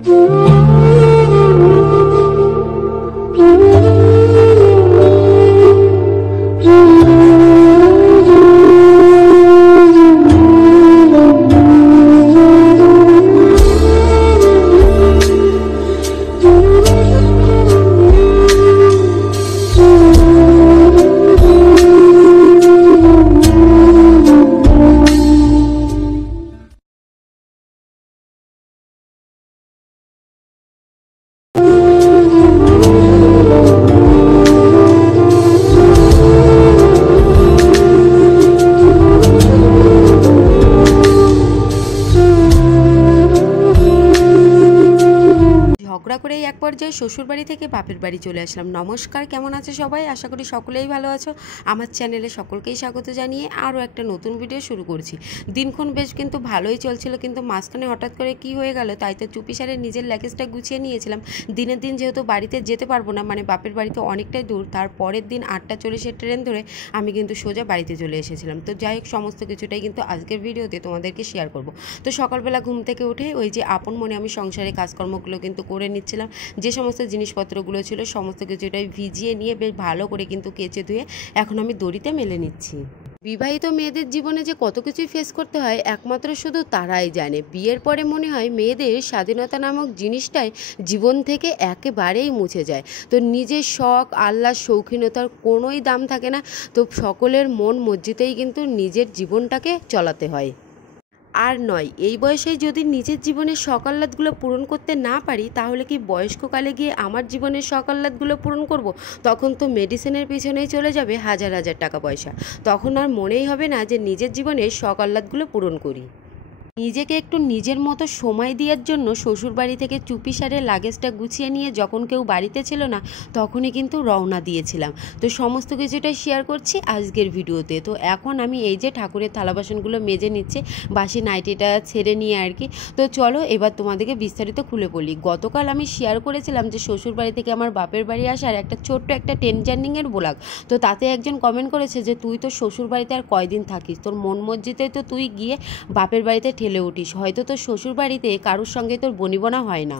ঝগড়া করেই এক পর্যায়ে শ্বশুরবাড়ি থেকে বাপের বাড়ি চলে আসলাম। নমস্কার, কেমন আছে সবাই? আশা করি সকলেই ভালো আছো। আমার চ্যানেলে সকলকেই স্বাগত জানিয়ে আরও একটা নতুন ভিডিও শুরু করছি। দিনক্ষণ বেশ কিন্তু ভালোই চলছিল, কিন্তু মাঝখানে হঠাৎ করে কি হয়ে গেল তাই তো চুপিসারে নিজের লাগেজটা গুছিয়ে নিয়েছিলাম। দিনের দিন যেহেতু বাড়িতে যেতে পারবো না, মানে বাপের বাড়িতে অনেকটাই দূর, তার পরের দিন 8:40 ট্রেন ধরে আমি কিন্তু সোজা বাড়িতে চলে এসেছিলাম। তো যাই হোক, সমস্ত কিছুটাই কিন্তু আজকের ভিডিওতে তোমাদেরকে শেয়ার করব। তো সকালবেলা ঘুম থেকে উঠে ওই যে আপন মনে আমি সংসারে কাজকর্মগুলো কিন্তু করে নিচ্ছিলাম। যে সমস্ত জিনিসপত্রগুলো ছিল সমস্ত কিছুটাই ভিজিয়ে নিয়ে বেশ ভালো করে কিন্তু কেচে ধুয়ে এখন আমি দড়িতে মেলে নিচ্ছি। বিবাহিত মেয়েদের জীবনে যে কত কিছুই ফেস করতে হয় একমাত্র শুধু তারাই জানে। বিয়ের পরে মনে হয় মেয়েদের স্বাধীনতা নামক জিনিসটাই জীবন থেকে একেবারেই মুছে যায়। তো নিজের শখ আহ্লাদ শৌখিনতার কোনোই দাম থাকে না। তো সকলের মন মর্জিতেই কিন্তু নিজের জীবনটাকে চলাতে হয়। আর নয়, এই বয়সে যদি নিজের জীবনের শখ আহ্লাদগুলো পূরণ করতে না পারি, তাহলে কি বয়স্ককালে গিয়ে আমার জীবনের শখ আহ্লাদগুলো পূরণ করব? তখন তো মেডিসিনের পিছনেই চলে যাবে হাজার হাজার টাকা পয়সা। তখন আর মনেই হবে না যে নিজের জীবনের শখ আহ্লাদগুলো পূরণ করি। নিজেকে একটু নিজের মতো সময় দেওয়ার জন্য শ্বশুরবাড়ি থেকে চুপিসারে লাগেজটা গুছিয়ে নিয়ে যখন কেউ বাড়িতে ছিল না তখনই কিন্তু রওনা দিয়েছিলাম। তো সমস্ত কিছুটাই শেয়ার করছি আজকের ভিডিওতে। তো এখন আমি এই যে ঠাকুরের থালা বাসনগুলো মেজে নিচ্ছে, বাসি নাইটিটা ছেড়ে নিয়ে আর কি। তো চলো এবার তোমাদেরকে বিস্তারিত খুলে বলি। গতকাল আমি শেয়ার করেছিলাম যে শ্বশুরবাড়ি থেকে আমার বাপের বাড়ি আসার একটা ছোট্ট একটা ট্রেন জার্নিংয়ের ব্লগ। তো তাতে একজন কমেন্ট করেছে যে তুই তো শ্বশুরবাড়িতে আর কয়দিন থাকিস, তোর মন মর্জিতে তো তুই গিয়ে বাপের বাড়িতে ঠেলে উঠিস, হয়তো তোর শ্বশুর বাড়িতে কারোর সঙ্গে তোর বনিবনা হয় না।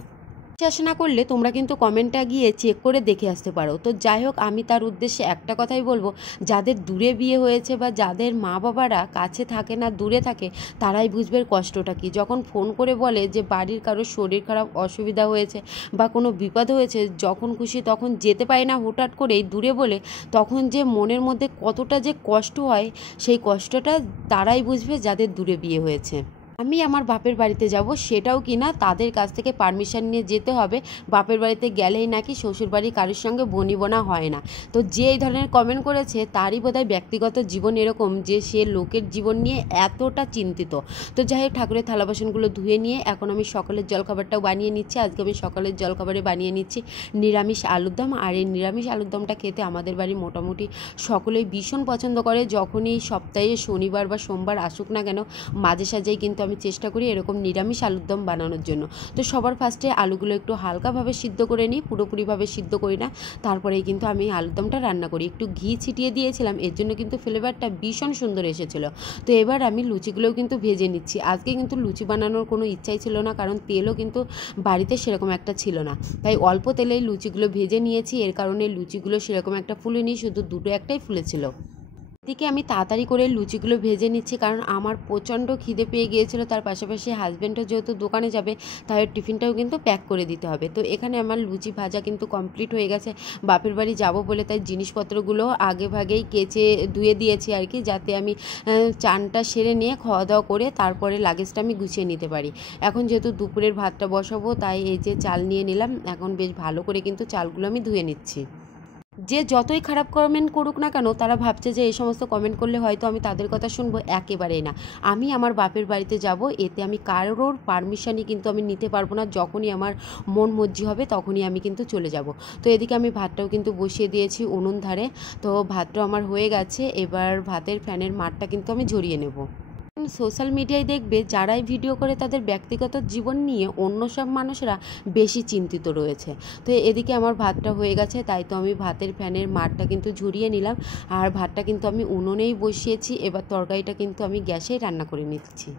বিশ্বাস না করলে তোমরা কিন্তু কমেন্টটা গিয়ে চেক করে দেখে আসতে পারো। তো যাই হোক, আমি তার উদ্দেশ্যে একটা কথাই বলবো, যাদের দূরে বিয়ে হয়েছে বা যাদের মা বাবারা কাছে থাকে না দূরে থাকে, তারাই বুঝবে কষ্টটা কি। যখন ফোন করে বলে যে বাড়ির কারোর শরীর খারাপ অসুবিধা হয়েছে বা কোনো বিপদ হয়েছে, যখন খুশি তখন যেতে পারে না হুটহাট করেই দূরে বলে, তখন যে মনের মধ্যে কতটা যে কষ্ট হয়, সেই কষ্টটা তারাই বুঝবে যাদের দূরে বিয়ে হয়েছে। আমি আমার বাপের বাড়িতে যাব, সেটাও কি না তাদের কাছ থেকে পারমিশন নিয়ে যেতে হবে। বাপের বাড়িতে গেলেই নাকি শ্বশুরবাড়ির কারোর সঙ্গে বনিবনা হয় না। তো যে এই ধরনের কমেন্ট করেছে তারই বোধহয় ব্যক্তিগত জীবন এরকম যে সে লোকের জীবন নিয়ে এতটা চিন্তিত। তো যাই হোক, ঠাকুরের থালা বাসনগুলো ধুয়ে নিয়ে এখন আমি সকালের জলখাবারটাও বানিয়ে নিচ্ছি। আজকে আমি সকালের জলখাবারে বানিয়ে নিচ্ছি নিরামিষ আলুর দম। আর এই নিরামিষ আলুর দমটা খেতে আমাদের বাড়ি মোটামুটি সকলেই ভীষণ পছন্দ করে। যখনই সপ্তাহে শনিবার বা সোমবার আসুক না কেন, মাঝে সাঝেই কিন্তু আমি চেষ্টা করি এরকম নিরামিষ আলুর দম বানানোর জন্য। তো সবার ফার্স্টে আলুগুলো একটু হালকাভাবে সিদ্ধ করে নিই, পুরোপুরিভাবে সিদ্ধ করি না। তারপরেই কিন্তু আমি আলুর দমটা রান্না করি। একটু ঘি ছিটিয়ে দিয়েছিলাম, এর জন্য কিন্তু ফ্লেভারটা ভীষণ সুন্দর এসেছিলো। তো এবার আমি লুচিগুলোও কিন্তু ভেজে নিচ্ছি। আজকে কিন্তু লুচি বানানোর কোনো ইচ্ছাই ছিল না, কারণ তেলও কিন্তু বাড়িতে সেরকম একটা ছিল না। তাই অল্প তেলেই লুচিগুলো ভেজে নিয়েছি, এর কারণে লুচিগুলো সেরকম একটা ফুলেনি, শুধু দুটো একটাই ফুলেছিল। এদিকে আমি তাড়াতাড়ি করে লুচিগুলো ভেজে নিচ্ছি, কারণ আমার প্রচণ্ড খিদে পেয়ে গিয়েছিল। তার পাশাপাশি হাজব্যান্ডও যেহেতু দোকানে যাবে, তাই টিফিনটাও কিন্তু প্যাক করে দিতে হবে। তো এখানে আমার লুচি ভাজা কিন্তু কমপ্লিট হয়ে গেছে। বাপের বাড়ি যাব বলে তাই জিনিসপত্রগুলো আগে ভাগেই কেচে ধুয়ে দিয়েছি আর কি, যাতে আমি চানটা সেরে নিয়ে খাওয়া দাওয়া করে তারপরে লাগেজটা আমি গুছিয়ে নিতে পারি। এখন যেহেতু দুপুরের ভাতটা বসাবো, তাই এই যে চাল নিয়ে নিলাম। এখন বেশ ভালো করে কিন্তু চালগুলো আমি ধুয়ে নিচ্ছি। যে যতই খারাপ কমেন্ট করুক না কেন, তারা ভাবছে যে এই সমস্ত কমেন্ট করলে হয়তো আমি তাদের কথা শুনবো, একেবারেই না। আমি আমার বাপের বাড়িতে যাব, এতে আমি কারোর পারমিশনই কিন্তু আমি নিতে পারবো না। যখনই আমার মন মর্জি হবে তখনই আমি কিন্তু চলে যাব। তো এদিকে আমি ভাতটাও কিন্তু বসিয়ে দিয়েছি উনুন ধারে। তো ভাতটাও আমার হয়ে গেছে, এবার ভাতের ফ্যানের মারটা কিন্তু আমি ঝরিয়ে নেব। সোশ্যাল মিডিয়ায় দেখবে যারাই ভিডিও করে তাদের ব্যক্তিগত জীবন নিয়ে অন্য সব মানুষরা বেশি চিন্তিত রয়েছে। তো এদিকে আমার ভাতটা হয়ে গেছে, তাই তো আমি ভাতের ফ্যানের মারটা কিন্তু ঝরিয়ে নিলাম। আর ভাতটা কিন্তু আমি উনুনেই বসিয়েছি, এবার তরকারিটা কিন্তু আমি গ্যাসেই রান্না করে নিচ্ছি।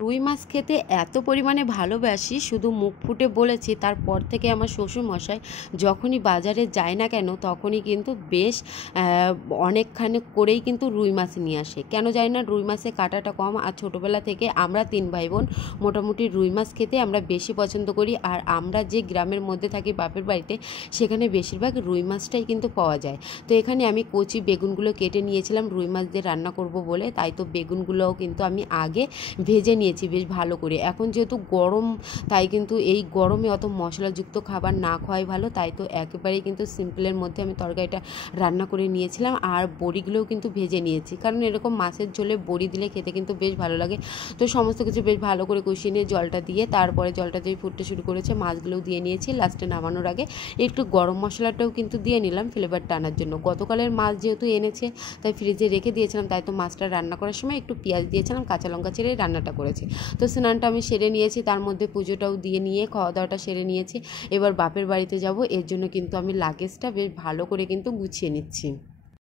রুই মাছ খেতে এত পরিমাণে ভালোবাসি, শুধু মুখ ফুটে বলেছি। তারপর থেকে আমার শ্বশুরমশাই যখনই বাজারে যায় না কেন তখনই কিন্তু বেশ অনেকখানি করেই কিন্তু রুই মাছ নিয়ে আসে। কেন জানি না, রুই মাছের কাঁটাটা কম। আর ছোটোবেলা থেকে আমরা 3 ভাই বোন মোটামুটি রুই মাছ খেতে আমরা বেশি পছন্দ করি। আর আমরা যে গ্রামের মধ্যে থাকি বাপের বাড়িতে, সেখানে বেশিরভাগ রুই মাছটাই কিন্তু পাওয়া যায়। তো এখানে আমি কচি বেগুনগুলো কেটে নিয়েছিলাম রুই মাছ দিয়ে রান্না করব বলে। তাই তো বেগুনগুলোও কিন্তু আমি আগে ভেজে নিয়েছি বেশ ভালো করে। এখন যেহেতু গরম, তাই কিন্তু এই গরমে অত মশলাযুক্ত খাবার না খাওয়াই ভালো। তাই তো একেবারেই কিন্তু সিম্পলের মধ্যে আমি তরকারিটা রান্না করে নিয়েছিলাম। আর বড়িগুলোও কিন্তু ভেজে নিয়েছি, কারণ এরকম মাছের ঝোলে বড়ি দিলে খেতে কিন্তু বেশ ভালো লাগে। তো সমস্ত কিছু বেশ ভালো করে কষিয়ে নিয়ে জলটা দিয়ে, তারপরে জলটা দিয়ে ফুটতে শুরু করেছে, মাছগুলোও দিয়ে নিয়েছি। লাস্টে নামানোর আগে একটু গরম মশলাটাও কিন্তু দিয়ে নিলাম ফ্লেভারটা আনার জন্য। গতকালের মাছ যেহেতু এনেছে, তাই ফ্রিজে রেখে দিয়েছিলাম। তাই তো মাছটা রান্না করার সময় একটু পেঁয়াজ দিয়েছিলাম, কাঁচা লঙ্কা ছেড়ে রান্নাটা করেছি। তো স্নানটা আমি সেরে নিয়েছি, তার মধ্যে পুজোটাও দিয়ে নিয়ে খাওয়া দাওয়াটা সেরে নিয়েছি। এবার বাপের বাড়িতে যাব, এর জন্য কিন্তু আমি লাগেজটা বেশ ভালো করে কিন্তু গুছিয়ে নিচ্ছি।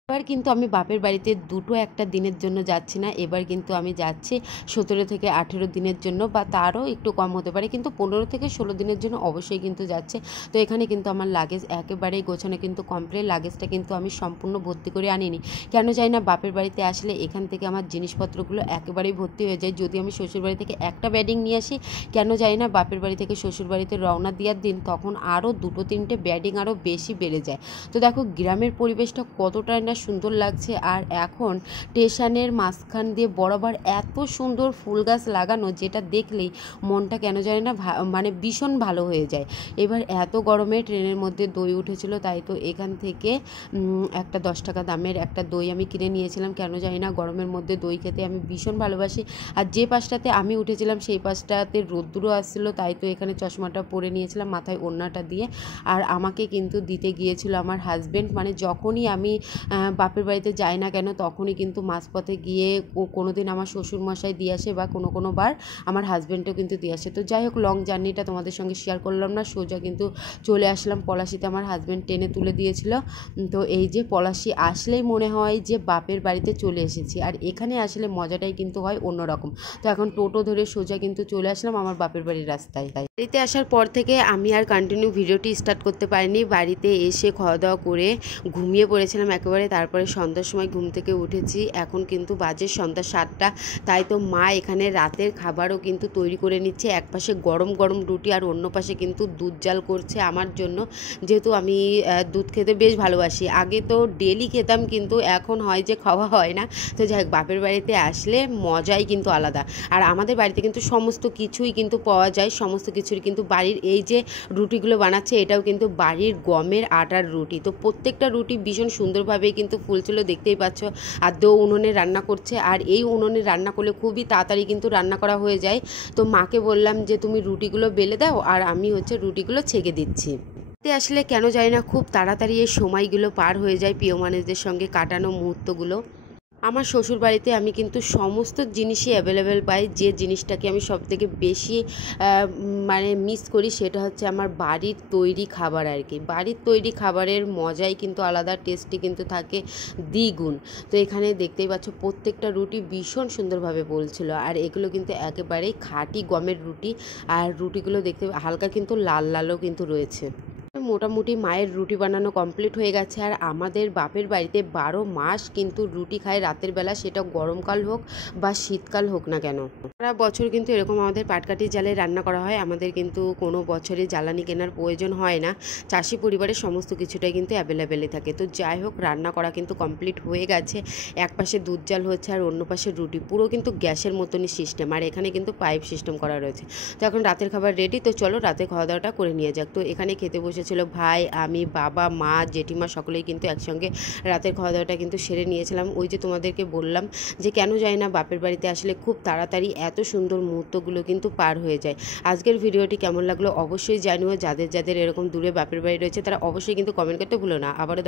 এবার কিন্তু আমি বাপের বাড়িতে দুটো একটা দিনের জন্য যাচ্ছি না, এবার কিন্তু আমি যাচ্ছি 17 থেকে 18 দিনের জন্য, বা তারও একটু কম হতে পারে, কিন্তু 15 থেকে 16 দিনের জন্য অবশ্যই কিন্তু যাচ্ছে। তো এখানে কিন্তু আমার লাগেজ একেবারেই গোছানো কিন্তু কমপ্লিট। লাগেজটা কিন্তু আমি সম্পূর্ণ ভর্তি করে আনিনি, কেন জানি না বাপের বাড়িতে আসলে এখান থেকে আমার জিনিসপত্রগুলো একেবারেই ভর্তি হয়ে যায়। যদি আমি শ্বশুরবাড়ি থেকে একটা ব্যাডিং নিয়ে আসি, কেন জানি না বাপের বাড়ি থেকে শ্বশুরবাড়িতে রওনা দেওয়ার দিন তখন আরও 2-3টে ব্যাডিং আরও বেশি বেড়ে যায়। তো দেখো গ্রামের পরিবেশটা কতটা না সুন্দর লাগছে। আর এখন স্টেশনের মাঝখান দিয়ে বরাবর এত সুন্দর ফুল গাছ লাগানো, যেটা দেখলেই মনটা কেন জানি না মানে ভীষণ ভালো হয়ে যায়। এবার এত গরমে ট্রেনের মধ্যে দই উঠেছিল, তাই তো এখান থেকে একটা 10 টাকা দামের একটা দই আমি কিনে নিয়েছিলাম। কেন জানি না গরমের মধ্যে দই খেতে আমি ভীষণ ভালোবাসি। আর যে পাশটাতে আমি উঠেছিলাম সেই পাশটাতে রোদ্দুরও আসছিলো, তাই তো এখানে চশমাটা পরে নিয়েছিলাম, মাথায় ওড়নাটা দিয়ে। আর আমাকে কিন্তু দিতে গিয়েছিল আমার হাজব্যান্ড। মানে যখনই আমি বাপের বাড়িতে যাই না কেন তখনই কিন্তু মাঝপথে গিয়ে কোনো দিন আমার শ্বশুরমশাই দিয়ে আসে, বা কোনো বার আমার হাজব্যান্ডও কিন্তু দিয়ে আসে। তো যাই হোক, লং জার্নিটা তোমাদের সঙ্গে শেয়ার করলাম না, সোজা কিন্তু চলে আসলাম পলাশিতে। আমার হাজব্যান্ড টেনে তুলে দিয়েছিল। তো এই যে পলাশি আসলেই মনে হয় যে বাপের বাড়িতে চলে এসেছি। আর এখানে আসলে মজাটাই কিন্তু হয় অন্যরকম। তো এখন টোটো ধরে সোজা কিন্তু চলে আসলাম আমার বাপের বাড়ির রাস্তায়। বাড়িতে আসার পর থেকে আমি আর কন্টিনিউ ভিডিওটি স্টার্ট করতে পারিনি। বাড়িতে এসে খাওয়া দাওয়া করে ঘুমিয়ে পড়েছিলাম একেবারে। তারপরে সন্ধ্যার সময় ঘুম থেকে উঠেছি, এখন কিন্তু বাজে সন্ধ্যা 7টা। তাই তো মা এখানে রাতের খাবারও কিন্তু তৈরি করে নিচ্ছে। এক পাশে গরম গরম রুটি আর অন্য পাশে কিন্তু দুধ জাল করছে আমার জন্য, যেহেতু আমি দুধ খেতে বেশ ভালোবাসি। আগে তো ডেলি খেতাম, কিন্তু এখন হয় যে খাওয়া হয় না। তো যাই হোক, বাপের বাড়িতে আসলে মজাই কিন্তু আলাদা। আর আমাদের বাড়িতে কিন্তু সমস্ত কিছুই কিন্তু পাওয়া যায়, সমস্ত কিছুর কিন্তু বাড়ির এই যে রুটিগুলো বানাচ্ছে, এটাও কিন্তু বাড়ির গমের আটার রুটি। তো প্রত্যেকটা রুটি ভীষণ সুন্দরভাবে কিন্তু ফুলছিল, দেখতেই পাচ্ছ। আর উনুনে রান্না করছে, আর এই উনুনে রান্না করলে খুবই তাড়াতাড়ি কিন্তু রান্না করা হয়ে যায়। তো মাকে বললাম যে তুমি রুটিগুলো বেলে দাও, আর আমি রুটিগুলো ছেঁকে দিচ্ছি। আসলে কেন জানি না খুব তাড়াতাড়ি এই সময়গুলো পার হয়ে যায় প্রিয় মানুষদের সঙ্গে কাটানো মুহূর্তগুলো। আমার শ্বশুর বাড়িতে আমি কিন্তু সমস্ত জিনিসই অ্যাভেলেবেল পাই। যে জিনিসটাকে আমি সবথেকে বেশি মানে মিস করি সেটা হচ্ছে আমার বাড়ির তৈরি খাবার আর কি। বাড়ির তৈরি খাবারের মজাই কিন্তু আলাদা, টেস্টি কিন্তু থাকে দ্বিগুণ। তো এখানে দেখতেই পাচ্ছ প্রত্যেকটা রুটি ভীষণ সুন্দরভাবে বলছিল। আর এগুলো কিন্তু একেবারেই খাঁটি গমের রুটি। আর রুটিগুলো দেখতে হালকা কিন্তু লাল লালও কিন্তু রয়েছে। মোটামুটি মায়ের রুটি বানানো কমপ্লিট হয়ে গেছে। আর আমাদের বাপের বাড়িতে 12 মাস কিন্তু রুটি খায় রাতের বেলা, সেটা গরমকাল হোক বা শীতকাল হোক না কেন। সারা বছর কিন্তু এরকম আমাদের পাটকাঠির জালে রান্না করা হয়। আমাদের কিন্তু কোনো বছরে জ্বালানি কেনার প্রয়োজন হয় না। চাষি পরিবারের সমস্ত কিছুটাই কিন্তু অ্যাভেলেবেলই থাকে। তো যাই হোক, রান্না করা কিন্তু কমপ্লিট হয়ে গেছে। এক পাশে দুধ জাল হচ্ছে আর অন্য পাশে রুটি, পুরো কিন্তু গ্যাসের মতনই সিস্টেম। আর এখানে কিন্তু পাইপ সিস্টেম করা রয়েছে। তো এখন রাতের খাবার রেডি, তো চলো রাতে খাওয়া দাওয়াটা করে নিয়ে যাক। তো এখানে খেতে বসেছিল ভাই, আমি, বাবা, মা, জেঠিমা সকলেই কিন্তু একসঙ্গে রাতের খাওয়া দাওয়াটা কিন্তু সেরে নিয়েছিলাম। ওই যে তোমাদেরকে বললাম যে কেন যায় না বাপের বাড়িতে আসলে খুব তাড়াতাড়ি এত সুন্দর মুহূর্তগুলো কিন্তু পার হয়ে যায়। আজকের ভিডিওটি কেমন লাগলো অবশ্যই জানিও। যাদের যাদের এরকম দূরে বাপের বাড়ি রয়েছে তারা অবশ্যই কিন্তু কমেন্ট করতে ভুলো না। আবারও